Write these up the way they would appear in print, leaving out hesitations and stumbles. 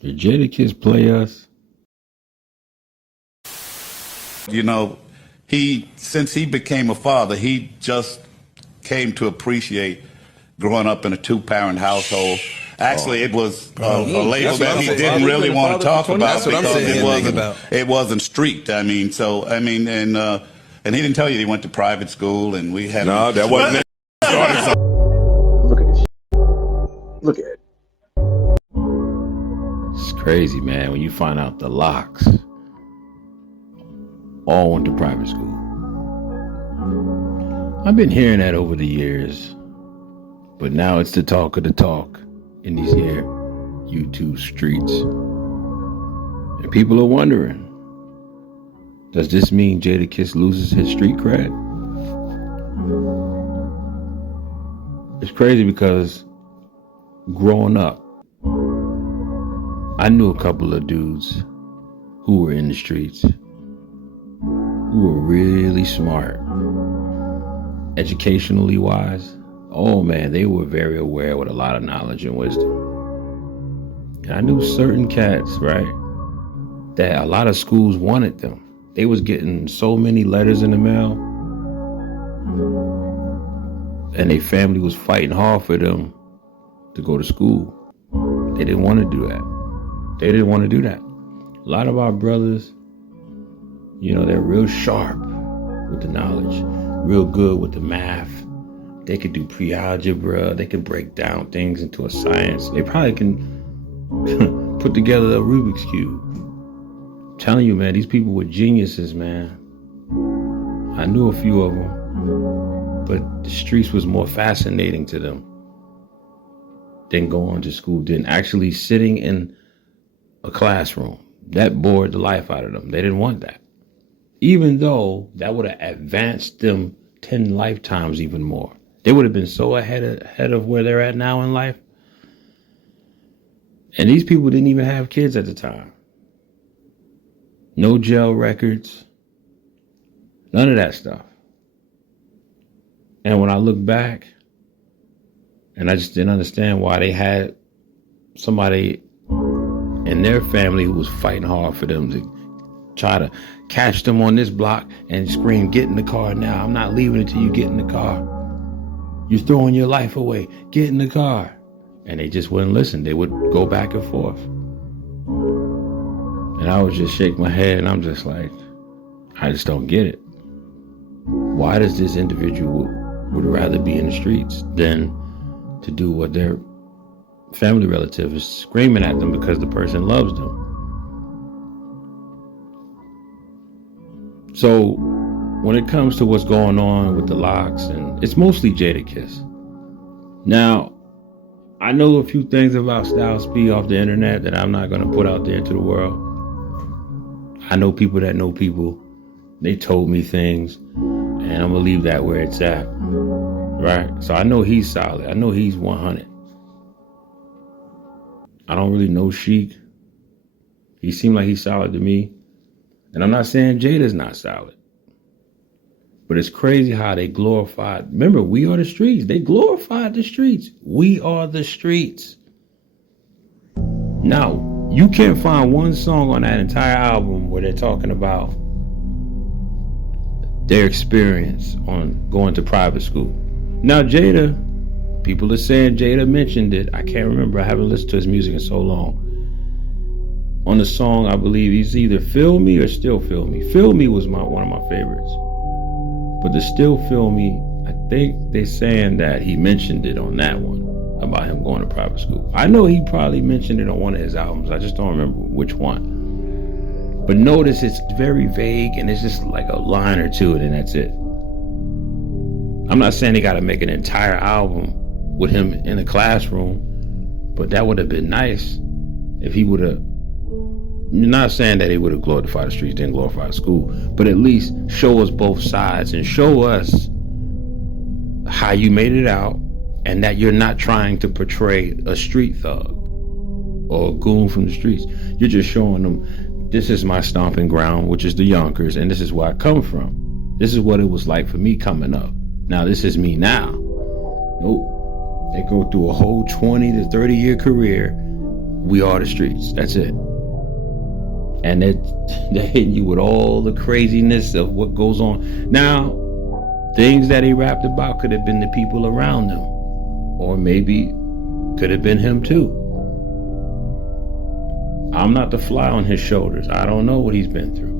Did Jada Kiss play us? You know, since he became a father, he just came to appreciate growing up in a two-parent household. Actually, it was a label that he didn't really want to talk about because it wasn't street. I mean, and he didn't tell you he went to private school, and we had that wasn't it. Look at this. Look at it. It's crazy, man, when you find out the Locks all went to private school. I've been hearing that over the years, but now it's the talk of the talk in these here YouTube streets. And people are wondering, does this mean Jadakiss loses his street cred? It's crazy because growing up, I knew a couple of dudes who were in the streets, who were really smart, educationally wise. Oh man, they were very aware with a lot of knowledge and wisdom. And I knew certain cats, right, that a lot of schools wanted them. They was getting so many letters in the mail, and their family was fighting hard for them to go to school. They didn't want to do that. They didn't want to do that. A lot of our brothers, you know, they're real sharp with the knowledge, real good with the math. They could do pre-algebra. They could break down things into a science. They probably can put together a Rubik's Cube. I'm telling you, man, these people were geniuses, man. I knew a few of them, but the streets was more fascinating to them than going to school, than actually sitting in a classroom. That bored the life out of them. They didn't want that. Even though that would have advanced them 10 lifetimes even more. They would have been so ahead of where they're at now in life. And these people didn't even have kids at the time. No jail records. None of that stuff. And when I look back, and I just didn't understand why they had somebody in their family who was fighting hard for them to try to catch them on this block and scream, "Get in the car now. I'm not leaving until you get in the car. You're throwing your life away. Get in the car." And they just wouldn't listen. They would go back and forth. And I would just shake my head and I'm just like, I just don't get it. Why does this individual would rather be in the streets than to do what their family relative is screaming at them because the person loves them? So when it comes to what's going on with the Locks, and it's mostly Jadakiss. Now, I know a few things about Styles P off the internet that I'm not going to put out there to the world. I know people that know people. They told me things, and I'm going to leave that where it's at. Right? So I know he's solid. I know he's 100. I don't really know Sheik. He seemed like he's solid to me. And I'm not saying Jada's not solid. But it's crazy how they glorified. Remember, we are the streets. They glorified the streets. We are the streets. Now, you can't find one song on that entire album where they're talking about their experience on going to private school. Now, Jada, people are saying Jada mentioned it. I can't remember. I haven't listened to his music in so long. On the song, I believe he's either Feel Me or Still Feel Me. Feel Me was one of my favorites. But the Still Feel Me, I think they're saying that he mentioned it on that one about him going to private school. I know he probably mentioned it on one of his albums. I just don't remember which one. But notice it's very vague and it's just like a line or two and that's it. I'm not saying they got to make an entire album with him in a classroom, but that would have been nice if he would have. Not saying that he would have glorified the streets, didn't glorify school, but at least show us both sides and show us how you made it out and that you're not trying to portray a street thug or a goon from the streets. You're just showing them, this is my stomping ground, which is the Yonkers, and this is where I come from. This is what it was like for me coming up. Now, this is me now. Nope. They go through a whole 20 to 30 year career we are the streets. That's it. And they're hitting you with all the craziness of what goes on. Now, things that he rapped about could have been the people around him. Or maybe could have been him too. I'm not the fly on his shoulders. I don't know what he's been through.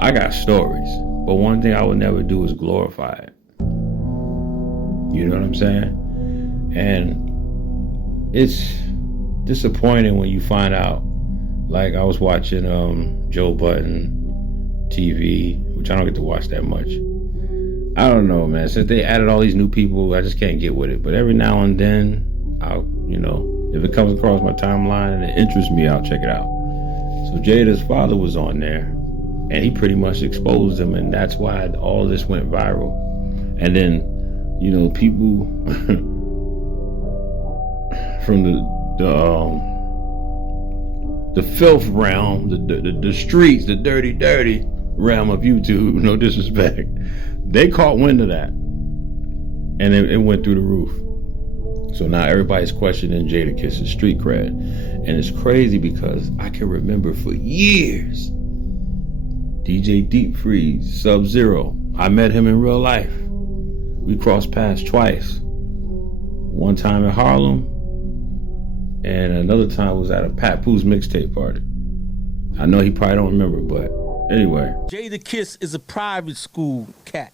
I got stories, but one thing I would never do is glorify it. You know what I'm saying? And it's disappointing when you find out, like I was watching Joe Budden TV, which I don't get to watch that much. I don't know, man. Since they added all these new people, I just can't get with it. But every now and then, I'll, if it comes across my timeline and it interests me, I'll check it out. So Jada's father was on there, and he pretty much exposed him, and that's why all this went viral. And then, people from the filth realm, the streets, the dirty realm of YouTube, no disrespect, they caught wind of that, and it went through the roof. So now everybody's questioning Jadakiss's street cred. And it's crazy because I can remember for years, DJ Deep Freeze, Sub-Zero, I met him in real life. We crossed paths twice. One time in Harlem, and another time was at a Pat Pooh's mixtape party. I know he probably don't remember, but anyway. Jadakiss is a private school cat.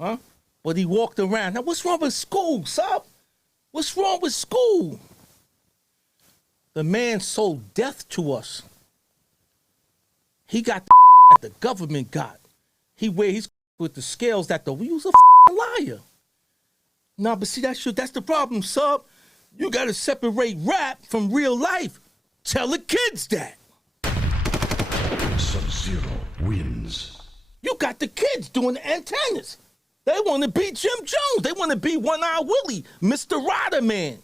Huh? But he walked around. Now, what's wrong with school, sub? What's wrong with school? The man sold death to us. He got the that the government got. He wear his with the scales that the wheels a liar. Nah, but see, that's the problem, sub. You gotta separate rap from real life. Tell the kids that. Sub-Zero wins. You got the kids doing the antennas. They want to be Jim Jones. They want to be One-Eye Willie, Mr. Rider Man.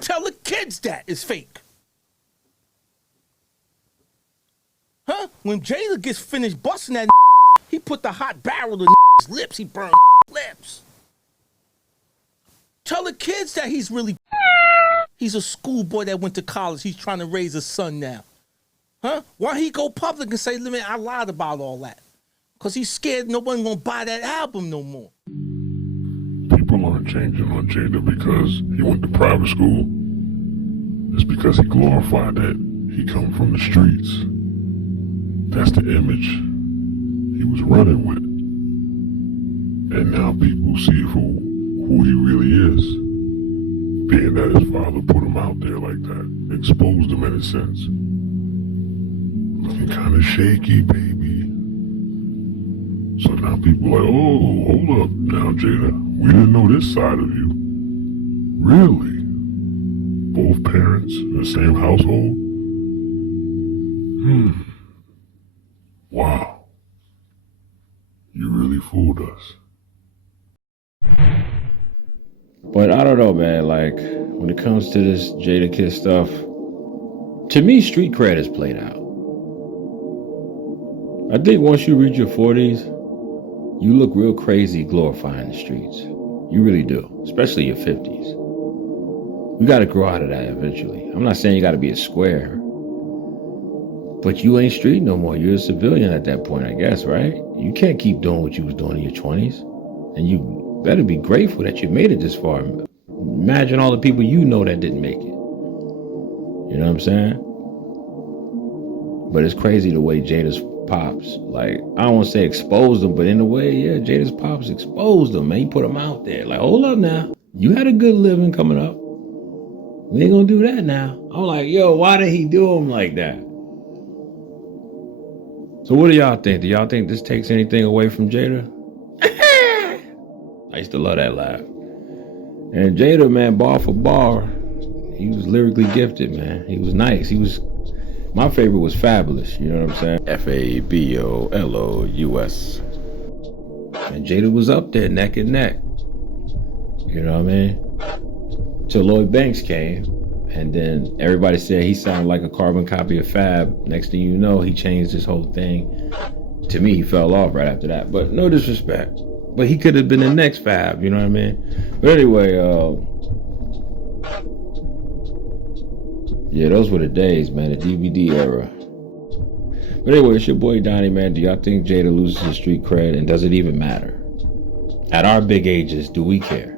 Tell the kids that is fake. Huh? When Jada gets finished busting that, he put the hot barrel in his lips. He burned lips. Tell the kids that he's a schoolboy that went to college. He's trying to raise a son now. Huh? Why he go public and say, I lied about all that? Because he's scared no one gonna buy that album no more. People aren't changing on Jada because he went to private school. It's because he glorified that he come from the streets. That's the image he was running with. And now people see who he really is. Being that his father put him out there like that, exposed him in a sense. Looking kind of shaky, baby. So now people are like, oh, hold up now, Jada. We didn't know this side of you. Really? Both parents in the same household? Wow. You really fooled us. But I don't know, man. Like, when it comes to this Jadakiss stuff, to me, street cred is played out. I think once you reach your 40s, you look real crazy glorifying the streets. You really do, especially your 50s. You got to grow out of that eventually. I'm not saying you got to be a square, but you ain't street no more. You're a civilian at that point, I guess, right? You can't keep doing what you was doing in your 20s. And you better be grateful that you made it this far. Imagine all the people you know that didn't make it. You know what I'm saying? But it's crazy the way Jada's pops, like, I don't want to say exposed them, but in a way, yeah, Jada's pops exposed them, man. He put them out there. Like, hold up now. You had a good living coming up. We ain't gonna do that now. I'm like, yo, why did he do him like that? So what do y'all think? Do y'all think this takes anything away from Jada? I used to love that laugh. And Jada, man, bar for bar, he was lyrically gifted, man. He was nice. My favorite was Fabulous, you know what I'm saying? Fabulous. And Jada was up there neck and neck. You know what I mean? Till Lloyd Banks came, and then everybody said he sounded like a carbon copy of Fab. Next thing you know, he changed his whole thing. To me, he fell off right after that, but no disrespect. But he could have been the next Fab, you know what I mean? But anyway, Yeah, those were the days, man, the DVD era. But anyway, it's your boy Donnie, man. Do y'all think Jada loses his street cred, and does it even matter? At our big ages, do we care?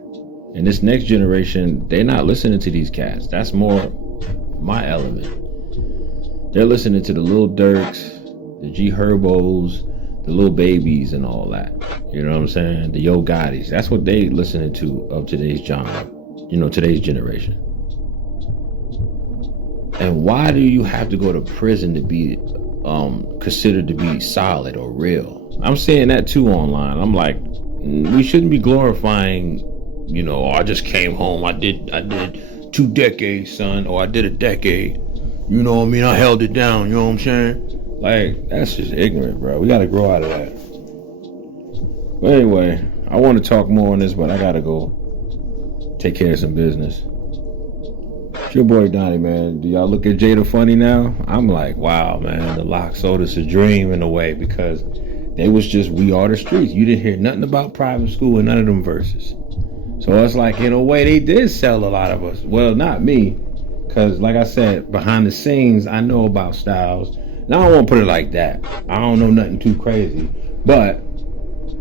And this next generation, they're not listening to these cats. That's more my element. They're listening to the Lil Durks, the G Herbos, the Lil Babies, and all that. You know what I'm saying? The Yo Gottis. That's what they listening to of today's genre. You know, today's generation. And why do you have to go to prison to be considered to be solid or real? I'm saying that too online. I'm like, we shouldn't be glorifying, you know, I just came home, I did 2 decades, son, or I did a decade. You know what I mean? I held it down, you know what I'm saying? Like, that's just ignorant, bro. We gotta grow out of that. But anyway, I want to talk more on this, but I gotta go take care of some business. It's your boy Donnie, man. Do y'all look at Jada funny now? I'm like, wow, man, the Lock sold us a dream in a way, because they was just, we are the streets. You didn't hear nothing about private school in none of them verses. So it's like, in a way, they did sell a lot of us. Well, not me, because like I said, behind the scenes, I know about Styles. And I don't want to put it like that. I don't know nothing too crazy. But,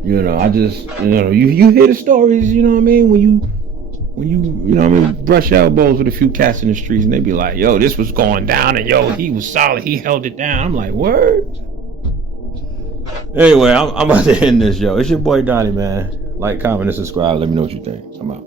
you know, I just, you know, you hear the stories, you know what I mean? When you know what I mean, brush elbows with a few cats in the streets, and they be like, yo, this was going down, and yo, he was solid, he held it down. I'm like, word? Anyway, I'm about to end this, yo. It's your boy Donnie, man. Like, comment, and subscribe. Let me know what you think. I'm out.